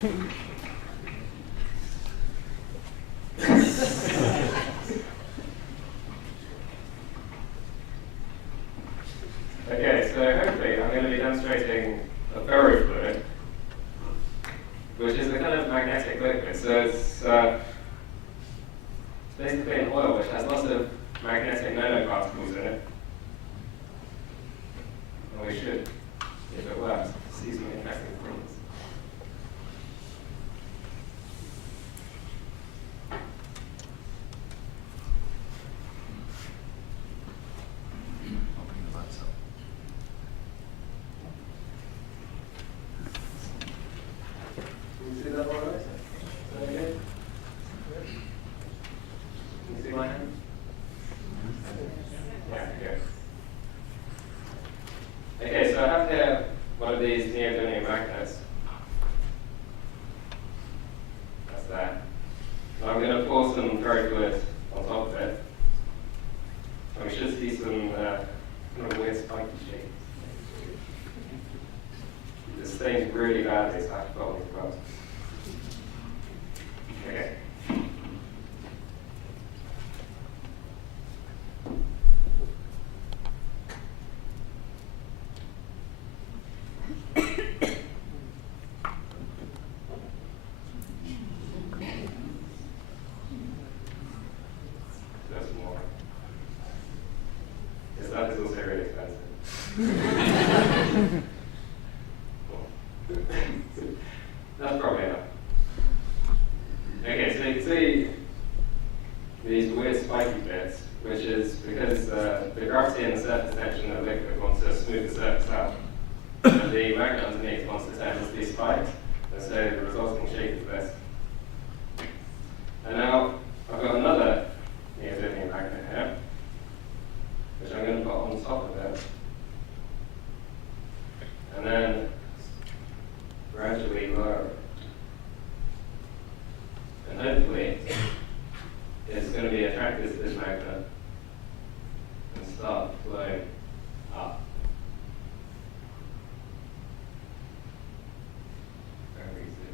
Okay, so hopefully I'm going to be demonstrating a ferrofluid, which is a kind of magnetic liquid. So it's basically an oil which has lots of magnetic nanoparticles in it. And we should, if it works, see some interesting things. Can you see that all right? Is that okay? Can you see my hand? Yeah, good. Okay, so I have here one of these neodymium magnets. That's that. Now I'm going to pour some ferrofluid on top of it. And we should see some kind of weird spiky shapes. This stains really badly, so I have to put on these gloves. Okay. That's more. This stuff is also really expensive. That's probably enough. Okay, so you can see these weird spiky bits, which is because the gravity and the surface tension of the liquid wants to smooth the surface out. And the magnet underneath wants to turn into these spikes, and so the resulting shape is this. And now I've got another neodymium magnet here, which I'm going to put on top of it. And then gradually lower it. And hopefully, it's going to be attracted to this magnet and start flowing up. Very easy.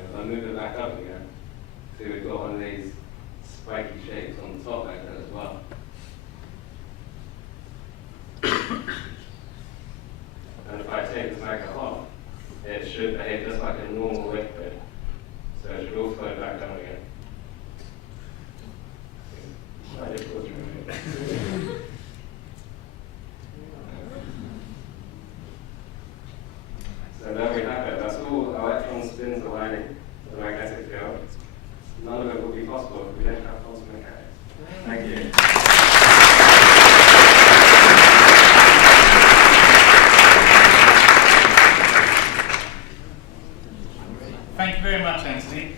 If I move it back up again, see we've got one of these spiky shapes on the top like that as well. And if I take this magnet off, it should behave just like a normal liquid. So it should all flow back down again. Quite difficult to remove. So there we have it. That's all electron spins aligning to the magnetic field. None of it would be possible if we didn't have quantum mechanics. Thank you. Thank you very much, Anthony.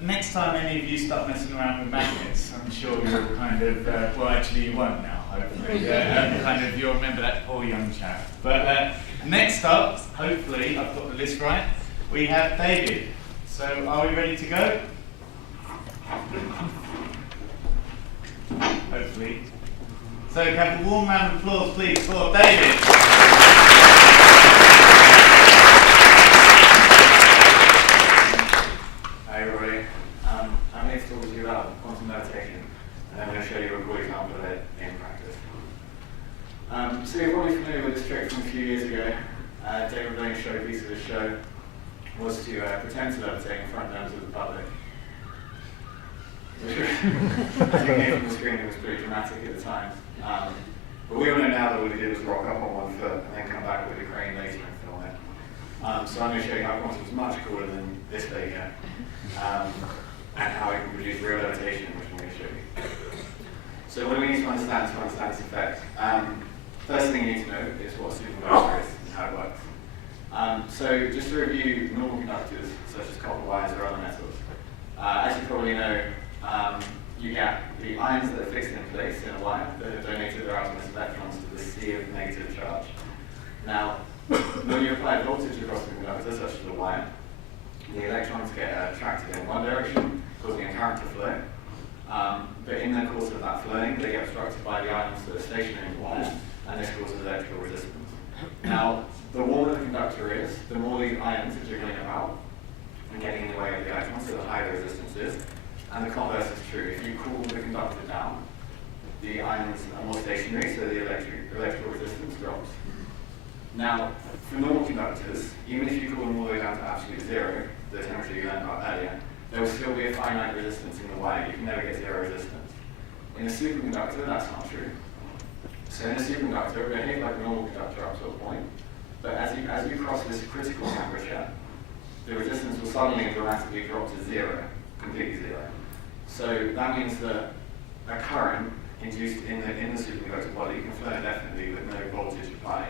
Next time any of you start messing around with magnets, I'm sure you'll kind of, well actually you won't now, hopefully. Kind of, you'll remember that poor young chap. But next up, hopefully, I've got the list right, we have David. So are we ready to go? Hopefully. So can I have a warm round of applause please for David. Hi everybody, I'm here to talk to you about quantum levitation, and I'm going to show you a good example of it in practice. So you're probably familiar with this trick from a few years ago. David Blaine's showpiece of this show was to pretend to levitate in front members of the public. As you can hear from the screen, it was pretty dramatic at the time. But we all know now that all he did was rock up on one foot and then come back with a crane later and film it. So I'm going to show you how quantum is much cooler than this failure, and how it can produce real levitation, which I'm going to show you. So what do we need to understand this effect? First thing you need to know is what a superconductor is and how it works. So just to review normal conductors, such as copper wires or other metals, as you probably know, you get the ions that are fixed in place in a wire that have donated their outermost electrons to the sea of negative charge. Now, when you apply voltage across the conductor, such as a wire, the electrons get attracted in one direction, causing a current to flow. But in the course of that flowing, they get obstructed by the ions that are stationary in the wire, and this causes electrical resistance. Now, the warmer the conductor is, the more these ions are jiggling about and getting in the way of the electrons, so the higher the resistance is. And the converse is true. If you cool the conductor down, the ions are more stationary, so the electrical resistance drops. Now, for normal conductors, even if you cool them all the way down to absolute zero, the temperature you learned about earlier, there will still be a finite resistance in the wire. You can never get zero resistance. In a superconductor, that's not true. So in a superconductor, it behaves like a normal conductor up to a point, but as you cross this critical temperature, the resistance will suddenly dramatically drop to zero, completely zero. So that means that a current induced in the superconductor body can flow indefinitely with no voltage applied.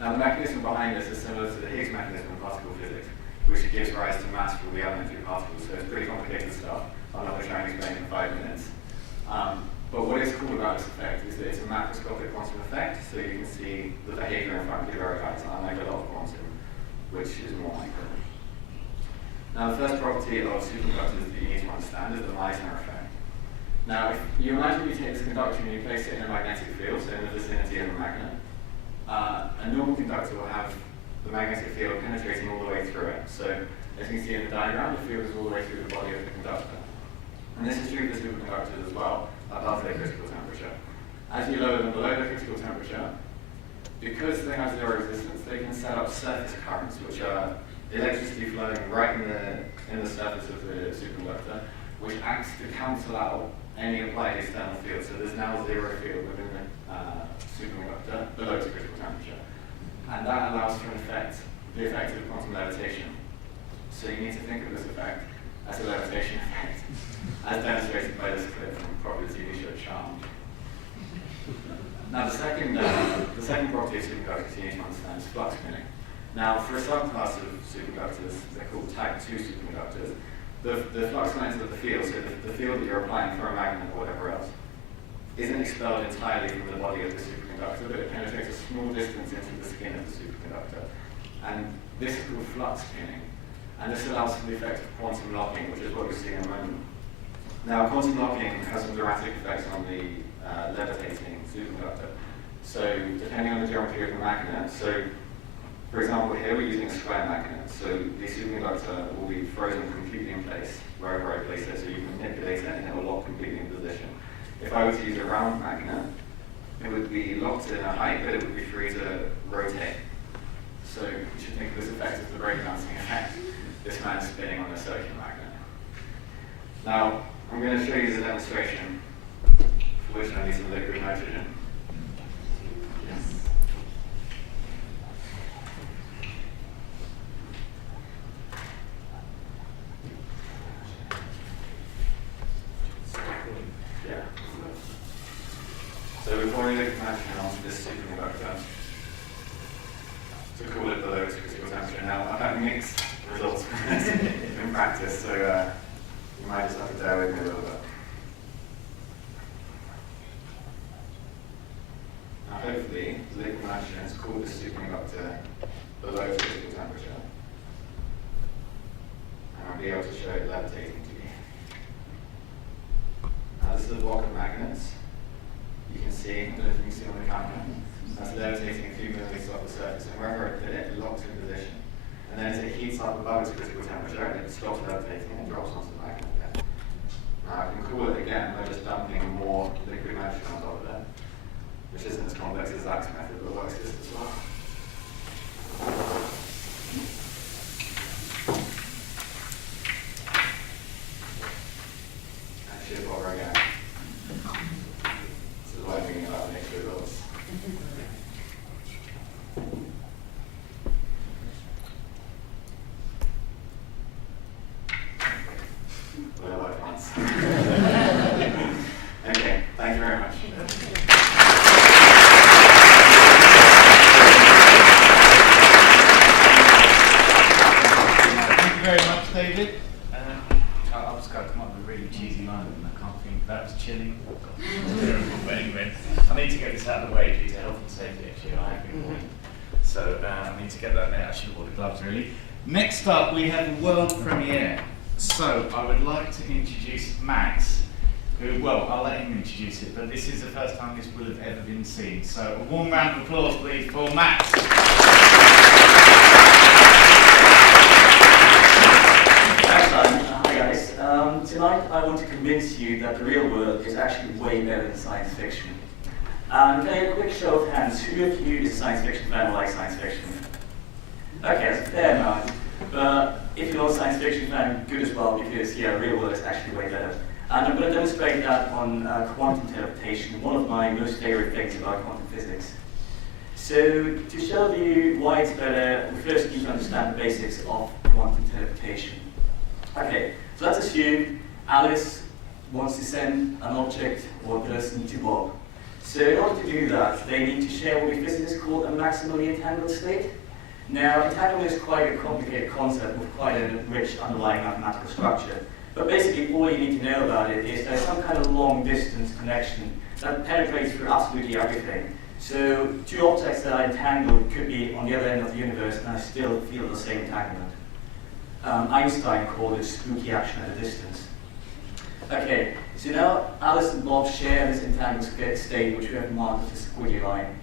Now the mechanism behind this is similar to the Higgs mechanism in particle physics, which gives rise to mass for the elementary particles. So it's pretty complicated stuff. I'm not going to try and explain it in 5 minutes. But what is cool about this effect is that it's a macroscopic quantum effect, so you can see the behavior in front of your eyes, unlike a lot of quantum, which is more micro. Now the first property of superconductors that you need to understand is the Meissner effect. Now if you imagine you take this conductor and you place it in a magnetic field, so in the vicinity of a magnet, a normal conductor will have the magnetic field penetrating all the way through it. So as you can see in the diagram, the field is all the way through the body of the conductor. And this is true for superconductors as well, above their critical temperature. As you lower them below the critical temperature, because they have zero resistance, they can set up surface currents, which are electricity flowing right in the surface of the superconductor, which acts to cancel out any applied external field. So there's now zero field within the superconductor below its critical temperature. And that allows for the effect of quantum levitation. So you need to think of this effect as a levitation effect, as demonstrated by this clip from probably the TV show Charmed. Now the second property of superconductors you need to understand is flux spinning. Now for a subclass of superconductors, they're called type 2 superconductors, the flux lines of the field, so the field that you're applying for a magnet or whatever else, isn't expelled entirely from the body of the superconductor, but it penetrates a small distance into the skin of the superconductor. And this is called flux spinning. And this allows for the effect of quantum locking, which is what you'll see in a moment. Now, quantum locking has some dramatic effects on the levitating superconductor. So, depending on the geometry of the magnet, so for example, here we're using a square magnet. So, the superconductor will be frozen completely in place wherever I place it, so you can manipulate it and it will lock completely in position. If I were to use a round magnet, it would be locked in a height, but it would be free to rotate. So you should think of this effect as the breakdancing effect. This man is spinning on a circular magnet. Now, I'm going to show you the demonstration, for which I need some liquid nitrogen. So we're pouring liquid nitrogen onto this superconductor to cool it below its critical temperature. Now, I've had mixed results in practice, so you might just have to bear with me a little bit. Now, hopefully, the liquid nitrogen has cooled this superconductor below its critical temperature, and I'll be able to show it levitating to you. Now, this is a block of magnets. You can see, I don't know if you can see on the camera, that's levitating a few millimeters off the surface, and wherever I put it, it locks in position. And then as it heats up above its critical temperature, it stops levitating and drops onto the magnet again. Now I can cool it again by just dumping more liquid nitrogen on top of it, which isn't as complex as Zach's method, but works just as well. And shift over again. This is why I'm thinking about mixed results. Well, at once. Okay, thank you very much. Thank you very much, David. I was going to come up with a really cheesy line, and I can't think that was chilly. It's terrible, but anyway, I need to get this out of the way due to health and safety. Actually, I have been warned. So I need to get that there. I should have worn the gloves really. Next up, we have a world premiere. So I would like to introduce Max, who, well, I'll let him introduce it, but this is the first time this will have ever been seen. So a warm round of applause, please, for Max. Thanks, Simon. Hi, guys. Tonight I want to convince you that the real world is actually way better than science fiction. Can I get a quick show of hands? Who of you is a science fiction fan or like science fiction? Okay, that's a fair amount. But if you're a science fiction fan, good as well, because yeah, the real world is actually way better. And I'm going to demonstrate that on quantum teleportation, one of my most favorite things about quantum physics. So to show you why it's better, we first need to understand the basics of quantum teleportation. Okay, so let's assume Alice wants to send an object or a person to Bob. So in order to do that, they need to share what we physicists call a maximally entangled state. Now, entanglement is quite a complicated concept with quite a rich underlying mathematical structure. But basically, all you need to know about it is there's some kind of long-distance connection that penetrates through absolutely everything. So two objects that are entangled could be on the other end of the universe and still feel the same entanglement. Einstein called it spooky action at a distance. Okay, so now Alice and Bob share this entangled state, which we have marked as a squiggly line.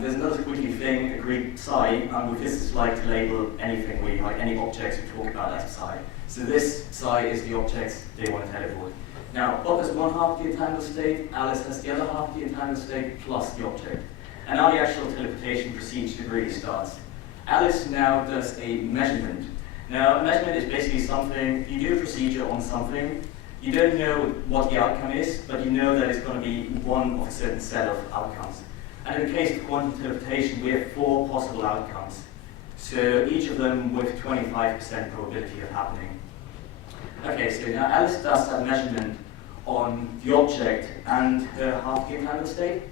There's another squiggly thing, a Greek psi, and we physicists like to label anything we like, any objects we talk about as psi. So this psi is the objects they want to teleport. Now, Bob has one half of the entangled state, Alice has the other half of the entangled state plus the object. And now the actual teleportation procedure really starts. Alice now does a measurement. Now, a measurement is basically something, you do a procedure on something, you don't know what the outcome is, but you know that it's going to be one of a certain set of outcomes. And in the case of quantum teleportation, we have 4 possible outcomes. So each of them with 25% probability of happening. Okay, so now Alice does that measurement on the object and her half the entangled state.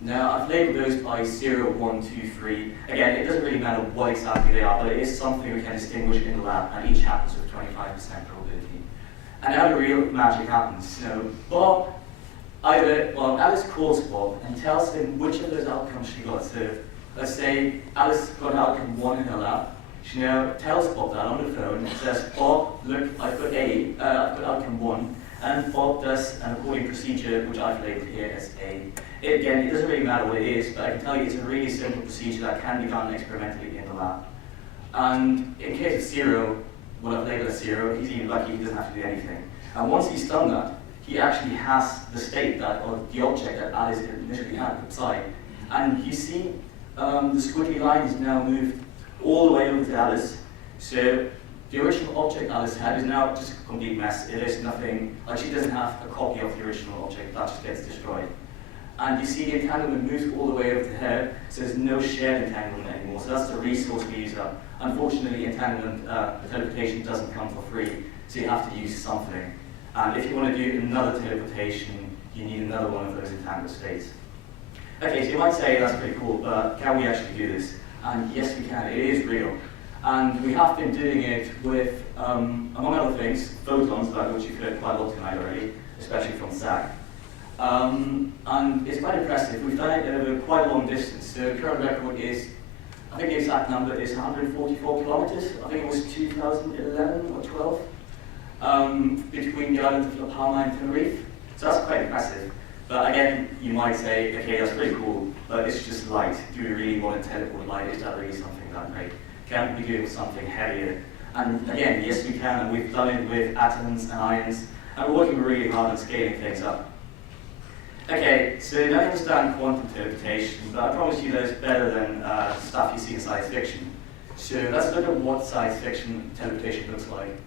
Now I've labeled those by 0, 1, 2, 3. Again, it doesn't really matter what exactly they are, but it is something we can distinguish in the lab, and each happens with 25% probability. And now the real magic happens. So Bob, Alice calls Bob and tells him which of those outcomes she got. So let's say Alice got outcome 1 in her lab. She now tells Bob that on the phone and says, Bob, look, I've got outcome 1. And Bob does an according procedure, which I've labeled here as A. Again, it doesn't really matter what it is, but I can tell you it's a really simple procedure that can be done experimentally in the lab. And in case of 0, what I've labeled as 0, he's even lucky, he doesn't have to do anything. And once he's done that, he actually has the state that, or the object that Alice initially had outside. And you see the squiggly line is now moved all the way over to Alice. So the original object Alice had is now just a complete mess. It is nothing, like she doesn't have a copy of the original object, that just gets destroyed. And you see the entanglement moves all the way over to her, so there's no shared entanglement anymore. So that's the resource we use up. Unfortunately, entanglement, teleportation doesn't come for free, so you have to use something. And if you want to do another teleportation, you need another one of those entangled states. Okay, so you might say that's pretty cool, but can we actually do this? And yes, we can. It is real. And we have been doing it with, among other things, photons, about which you've heard quite a lot tonight already, especially from Zach. And it's quite impressive. We've done it over quite a long distance. The current record is, I think the exact number is 144 kilometers. I think it was 2011 or 12, between the islands of La Palma and Tenerife. So that's quite impressive. But again, you might say, okay, that's pretty cool, but it's just light. Do we really want to teleport light? Is that really something that great? Can't we do something heavier? And again, yes, we can, and we've done it with atoms and ions, and we're working really hard on scaling things up. Okay, so now you understand quantum teleportation, but I promise you that it's better than stuff you see in science fiction. So let's look at what science fiction teleportation looks like.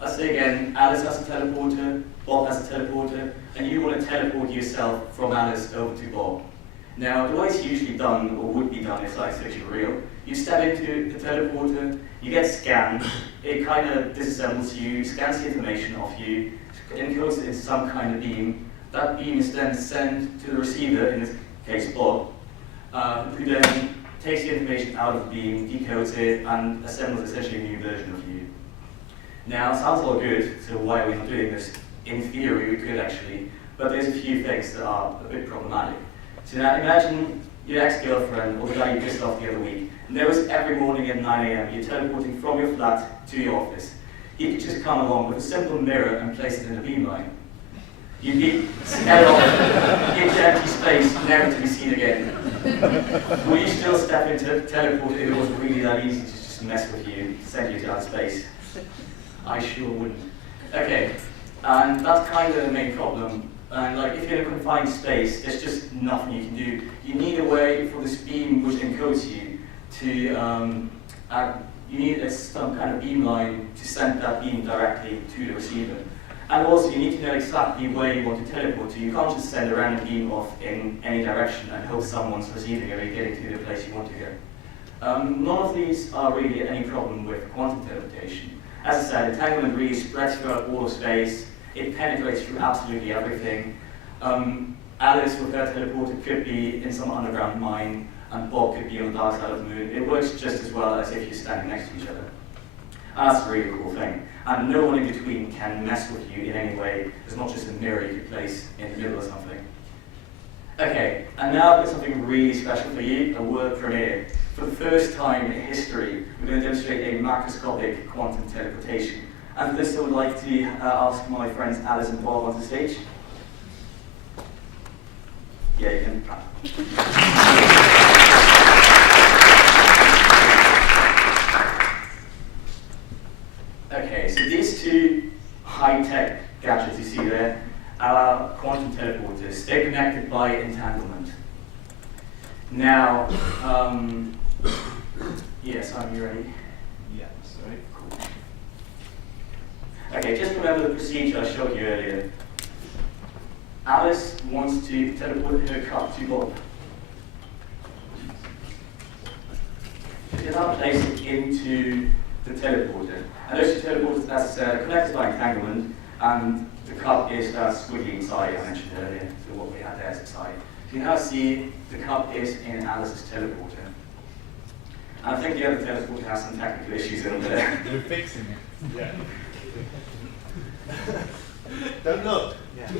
Let's say again, Alice has a teleporter, Bob has a teleporter, and you want to teleport yourself from Alice over to Bob. Now, the way it's usually done, or would be done if science fiction were real, you step into the teleporter, you get scanned, it kind of disassembles you, scans the information off you, encodes it into some kind of beam. That beam is then sent to the receiver, in this case Bob, who then takes the information out of the beam, decodes it, and assembles essentially a new version of you. Now, it sounds all good, so why are we not doing this? In theory, we could actually, but there's a few things that are a bit problematic. So now imagine your ex-girlfriend or the guy you pissed off the other week knows every morning at 9 AM you're teleporting from your flat to your office. He could just come along with a simple mirror and place it in a beamline. You'd be scared off into empty space, never to be seen again. Would you still step into teleport if it was really that easy to just mess with you, send you to outer space? I sure wouldn't. Okay, and that's kind of the main problem. And like, if you're in a confined space, there's just nothing you can do. You need a way for this beam which encodes you to, you need some kind of beam line to send that beam directly to the receiver. And also, you need to know exactly where you want to teleport to. You can't just send a random beam off in any direction and hope someone's receiving it or getting to the place you want to go. None of these are really any problem with quantum teleportation. As I said, entanglement really spreads throughout all of space. It penetrates through absolutely everything. Alice, with her teleporter, could be in some underground mine, and Bob could be on the dark side of the moon. It works just as well as if you're standing next to each other. And that's a really cool thing. And no one in between can mess with you in any way. There's not just a mirror you could place in the middle or something. Okay, and now I've got something really special for you, a world premiere. For the first time in history, we're going to demonstrate a macroscopic quantum teleportation. And for this, I would like to ask my friends Alice and Bob onto the stage. Yeah, you can. Okay, so these two high-tech gadgets you see there are quantum teleporters. They're connected by entanglement. Now, yes, are you ready? Yeah, sorry. Cool. Okay, just remember the procedure I showed you earlier. Alice wants to teleport her cup to Bob. She can now place it into the teleporter. And those two teleporters, as I said, are connected by entanglement, and the cup is that squiggly inside I mentioned earlier, so what we had there is inside. You now see the cup is in Alice's teleporter. And I think the other teleporter has some technical issues in there. We're fixing it. Yeah. Don't look. Yeah.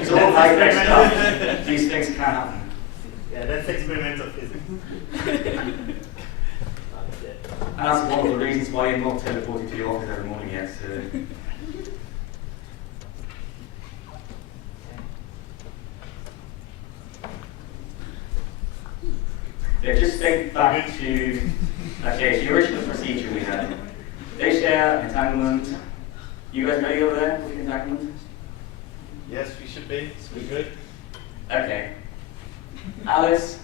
It's all high-tech stuff. These things can happen. Yeah, that's experimental physics. And that's one of the reasons why you're not teleporting to your office every morning yet. Yeah, just think back to, okay, the original procedure we had. They share entanglement. You guys ready over there with the entanglement? Yes, we should be. We're good. Okay. Alice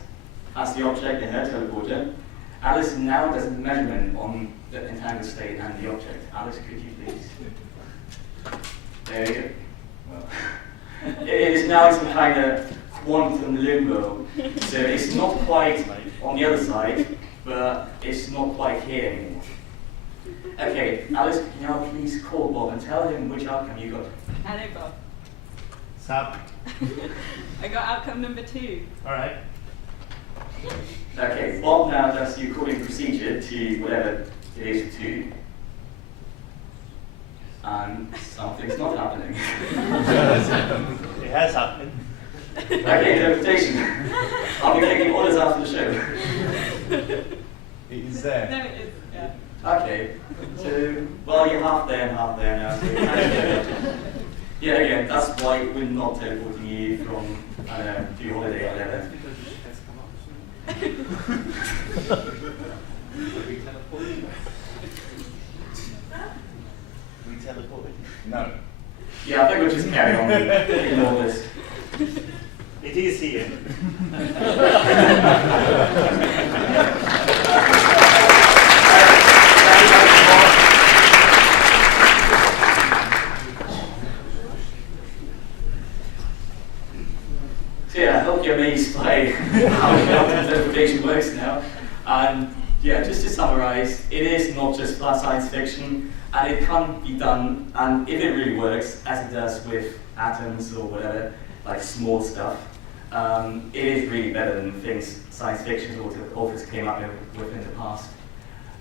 has the object in her teleporter. Alice now does a measurement on the entangled state and the object. Alice, could you please? There you go. Well, it is now in some kind of quantum limbo. So it's not quite on the other side, but it's not quite here anymore. Okay, Alice, can you now please call Bob and tell him which outcome you got? Hello, Bob. Sup? I got outcome number 2. All right. Okay, Bob now does the according procedure to whatever it is for 2. And something's not happening. It has happened. Okay, interpretation. I'll be taking orders after the show. It is there. No, it is, yeah. Okay, so, well, you're half there and half there now. So you can yeah, again, that's why we're not teleporting you from, I don't know, to your holiday or whatever. We teleported. No. Yeah, I think we'll just carry on and ignore this. It is here. So yeah, I hope you're amazed by how quantum teleportation works now. And yeah, just to summarize, it is not just flat science fiction, and it can be done, and if it really works, as it does with atoms or whatever, like small stuff, it is really better than things science fiction authors came up with in the past.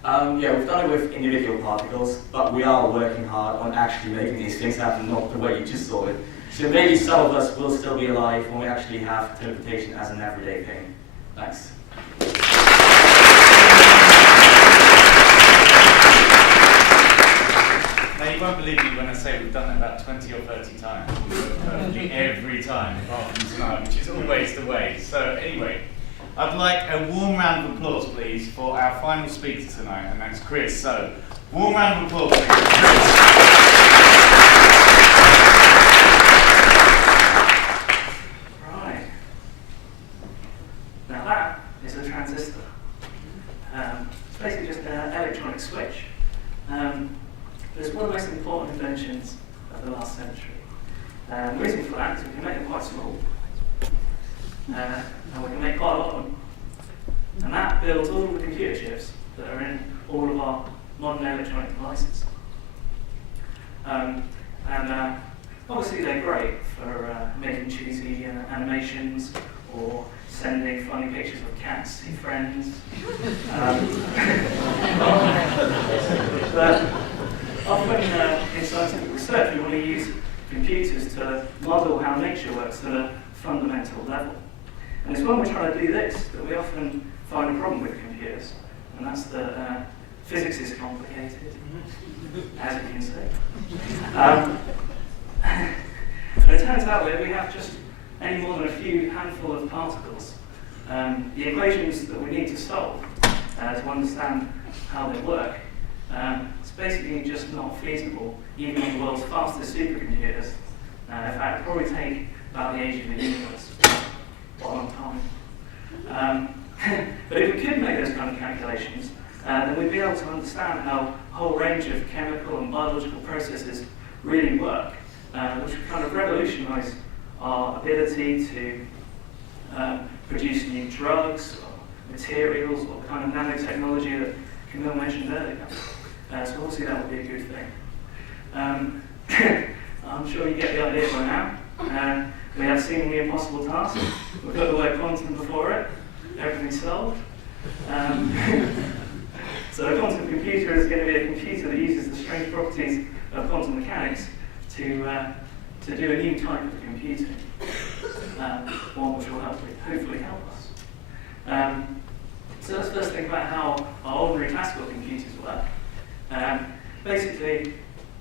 Yeah, we've done it with individual particles, but we are working hard on actually making these things happen, not the way you just saw it. So maybe some of us will still be alive when we actually have levitation as an everyday thing. Thanks. Now, you won't believe me when I say we've done it about 20 or 30 times. We do it perfectly every time, apart from tonight, which is always the way. So anyway, I'd like a warm round of applause, please, for our final speaker tonight, and that's Chris. So, warm round of applause, please, for Chris. Right. Now that is a transistor. It's basically just an electronic switch. It's one of the most important inventions of the last century. The reason for that is we can make them quite small. And we can make quite a lot of them. And that builds all the computer chips that are in all of our modern electronic devices. Obviously they're great for making cheesy animations or sending funny pictures of cats to friends. But often in scientific research we want to use computers to model how nature works at a fundamental level. And it's when we're trying to do this that we often find a problem with computers, and that's that physics is complicated, as you can see. And it turns out that we have just any more than a few handful of particles. The equations that we need to solve to understand how they work, it's basically just not feasible, even on the world's fastest supercomputers. In fact, it'll probably take about the age of the universe. Quite a long time. But if we could make those kind of calculations, then we'd be able to understand how a whole range of chemical and biological processes really work, which would kind of revolutionize our ability to produce new drugs, or materials, or the kind of nanotechnology that Camille mentioned earlier. So obviously that would be a good thing. I'm sure you get the idea by now. We have seemingly impossible tasks. We've got the word quantum before it. Everything's solved. So a quantum computer is going to be a computer that uses the strange properties of quantum mechanics to do a new type of computing, one which will hopefully help us. So let's first think about how our ordinary classical computers work. Basically,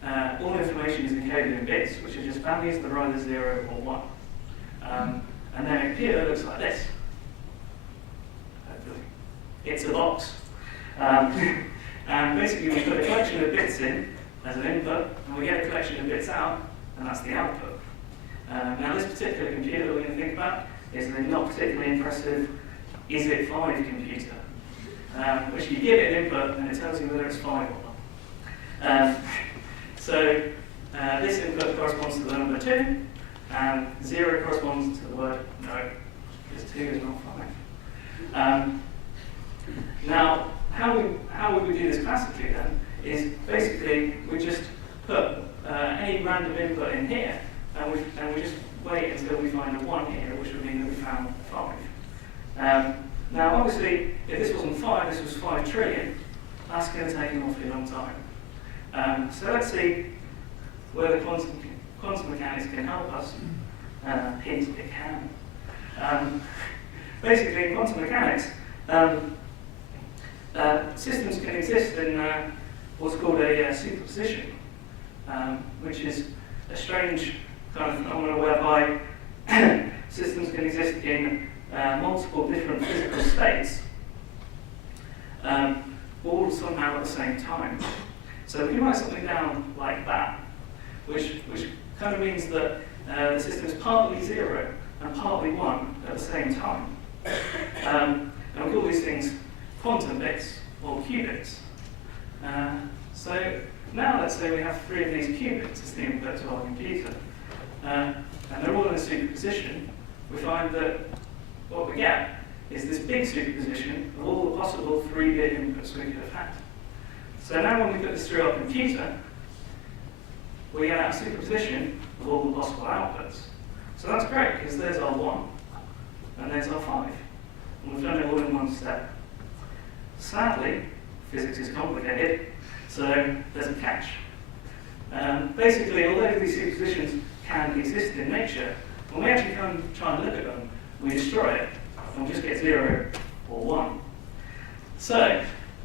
all information is encoded in bits, which are just values that are either 0 or 1. And then a computer looks like this. Hopefully. It's a box. And basically we put a collection of bits in as an input, and we get a collection of bits out, and that's the output. Now this particular computer that we're going to think about is a not particularly impressive is it 5 computer, which you give it an input and it tells you whether it's 5 or not. So this input corresponds to the number 2, and 0 corresponds to the word no, because 2 is not 5. Now, how would we do this classically then? Is basically we just put any random input in here, and we just wait until we find a 1 here, which would mean that we found 5. Now, obviously, if this wasn't 5, this was 5 trillion. That's going to take an awfully long time. So let's see whether quantum mechanics can help us. Hint, it can. Basically, in quantum mechanics, systems can exist in what's called a superposition, which is a strange kind of phenomenon whereby systems can exist in multiple different physical states, all somehow at the same time. So if you write something down like that, which kind of means that the system is partly 0 and partly 1 at the same time. And we call these things quantum bits or qubits. So now let's say we have 3 of these qubits as the input to our computer, and they're all in a superposition. We find that what we get is this big superposition of all the possible 3-bit inputs we could have had. So now when we put this through our computer, we get our superposition of all the possible outputs. So that's great, because there's our 1, and there's our 5. And we've done it all in one step. Sadly, physics is complicated, so there's a catch. Basically, although these superpositions can exist in nature, when we actually come try and look at them, we destroy it, and we just get 0 or 1. So,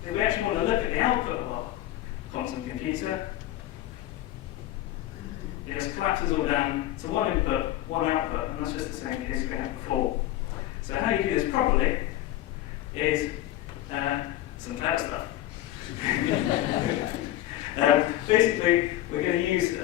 if we actually want to look at the output of our quantum computer, it just collapses all down to one input, one output, and that's just the same case we had before. So how you do this properly is some clever stuff. Basically, we're going to use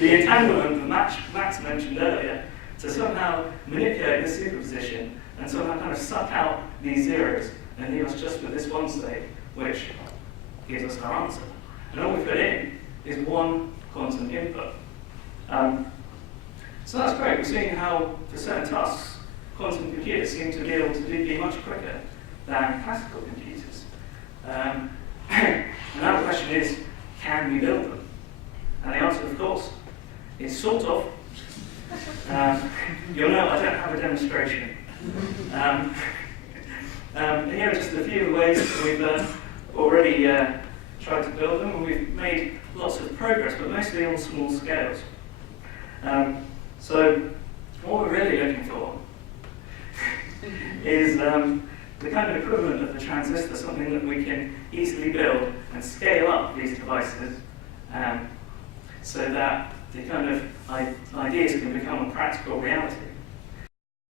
the entanglement that Max mentioned earlier to somehow manipulate the superposition and somehow kind of suck out these zeros and leave us just with this one state, which gives us our answer. And all we put in is one quantum input. So that's great. We're seeing how, for certain tasks, quantum computers seem to be able to be much quicker than classical computers. And now the question is, can we build them? And the answer, of course, is sort of. You'll know I don't have a demonstration. And here are just a few of the ways that we've already tried to build them, and we've made lots of progress, but mostly on small scales. So what we're really looking for is the kind of equivalent of the transistor, something that we can easily build and scale up these devices so that the kind of ideas can become a practical reality.